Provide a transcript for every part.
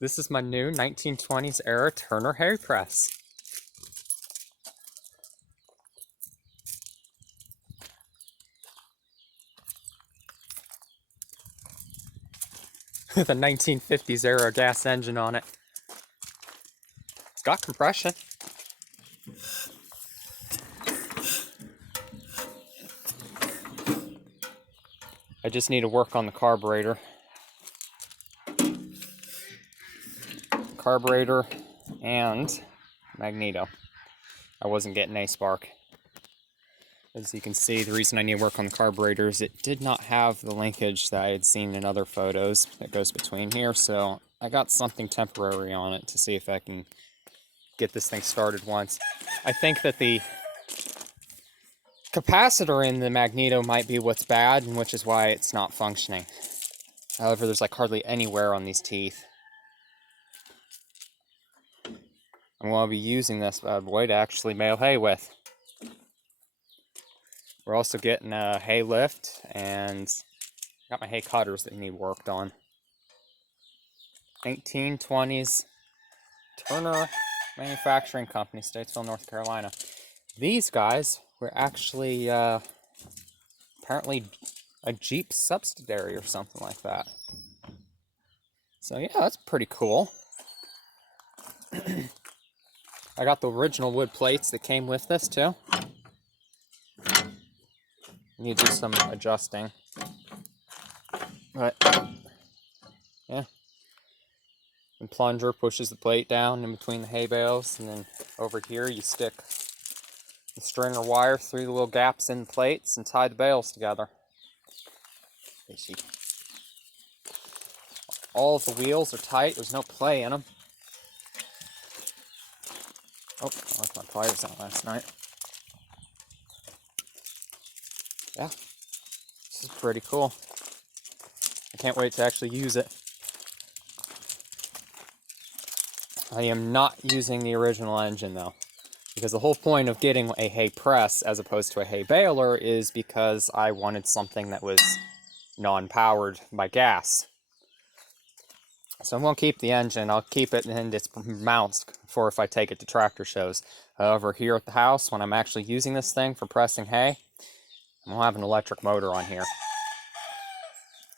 This is my new 1920s era Turner hay press. With a 1950s era gas engine on it. It's got compression. I just need to work on the carburetor. Carburetor and magneto. I wasn't getting a spark. As you can see, the reason I need to work on the carburetor is it did not have the linkage that I had seen in other photos that goes between here, so I got something temporary on it to see if I can get this thing started once. I think that the capacitor in the magneto might be what's bad, and which is why it's not functioning. However, there's like hardly any wear on these teeth. I'm going to be using this bad boy to actually bale hay with. We're also getting a hay lift, and got my hay cutters that need worked on. 1920s Turner Manufacturing Company, Statesville, North Carolina. These guys were actually apparently a Jeep subsidiary or something like that. So yeah, that's pretty cool. I got the original wood plates that came with this too. Need to do some adjusting. But yeah. The plunger pushes the plate down in between the hay bales, and then over here you stick the stringer wire through the little gaps in the plates and tie the bales together. All of the wheels are tight, there's no play in them. Oh, I left my pliers out last night. Yeah, this is pretty cool. I can't wait to actually use it. I am not using the original engine though, because the whole point of getting a hay press as opposed to a hay baler is because I wanted something that was non-powered by gas. So I'm going to keep the engine. I'll keep it in its mounts for if I take it to tractor shows. However, here at the house, when I'm actually using this thing for pressing hay, I'm going to have an electric motor on here.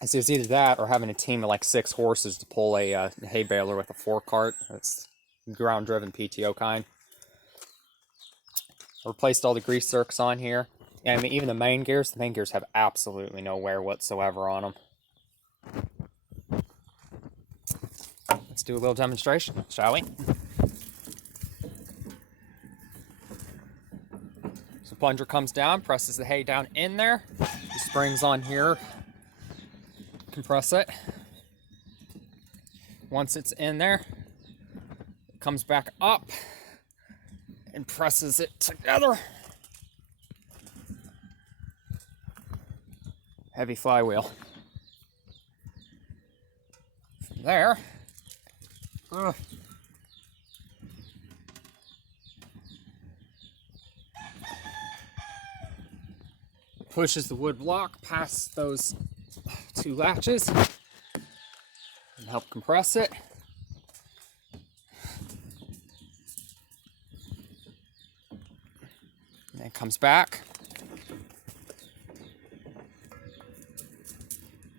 So it's either that or having a team of like 6 horses to pull a hay baler with a fork cart. That's ground-driven PTO kind. I replaced all the grease zerks on here. And I mean, even the main gears have absolutely no wear whatsoever on them. Let's do a little demonstration, shall we? So plunger comes down, presses the hay down in there. The springs on here compress it. Once it's in there, it comes back up and presses it together. Heavy flywheel. From there, pushes the wood block past those 2 latches and help compress it. And then it comes back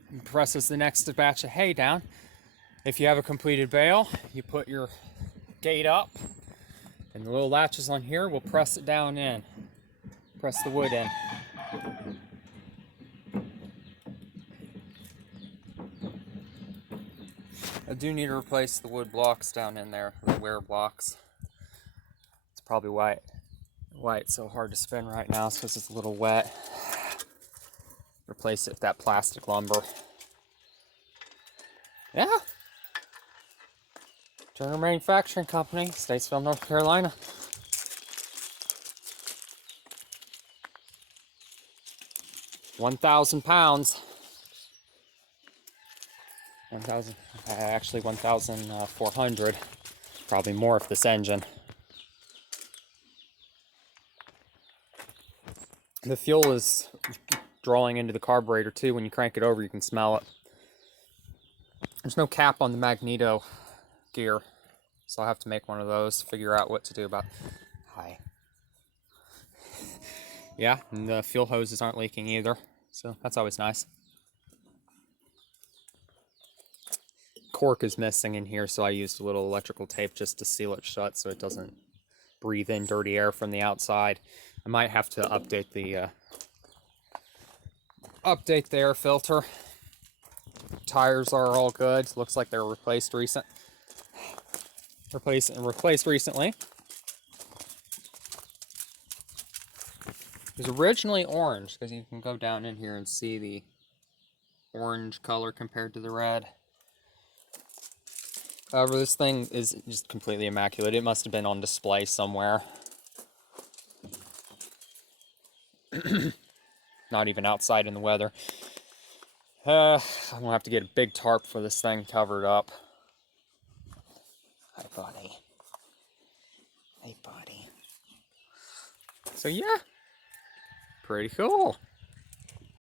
and presses the next batch of hay down. If you have a completed bale, you put your gate up, and the little latches on here will press it down in. Press the wood in. I do need to replace the wood blocks down in there, the wear blocks. It's probably why it's so hard to spin right now, is because it's a little wet. Replace it with that plastic lumber. Yeah. Turner Manufacturing Company, Statesville, North Carolina. £1,000. 1,000, actually 1,400. Probably more if this engine. The fuel is drawing into the carburetor too. When you crank it over, you can smell it. There's no cap on the magneto gear. So I'll have to make one of those, figure out what to do about... Hi. Yeah, and the fuel hoses aren't leaking either, so that's always nice. Cork is missing in here, so I used a little electrical tape just to seal it shut so it doesn't breathe in dirty air from the outside. I might have to update the air filter. Tires are all good. Looks like they're replaced recently. It was originally orange, because you can go down in here and see the orange color compared to the red. However, this thing is just completely immaculate. It must have been on display somewhere. Not even outside in the weather. I'm gonna have to get a big tarp for this thing covered up. Hi, buddy. Hey, buddy. So yeah, pretty cool.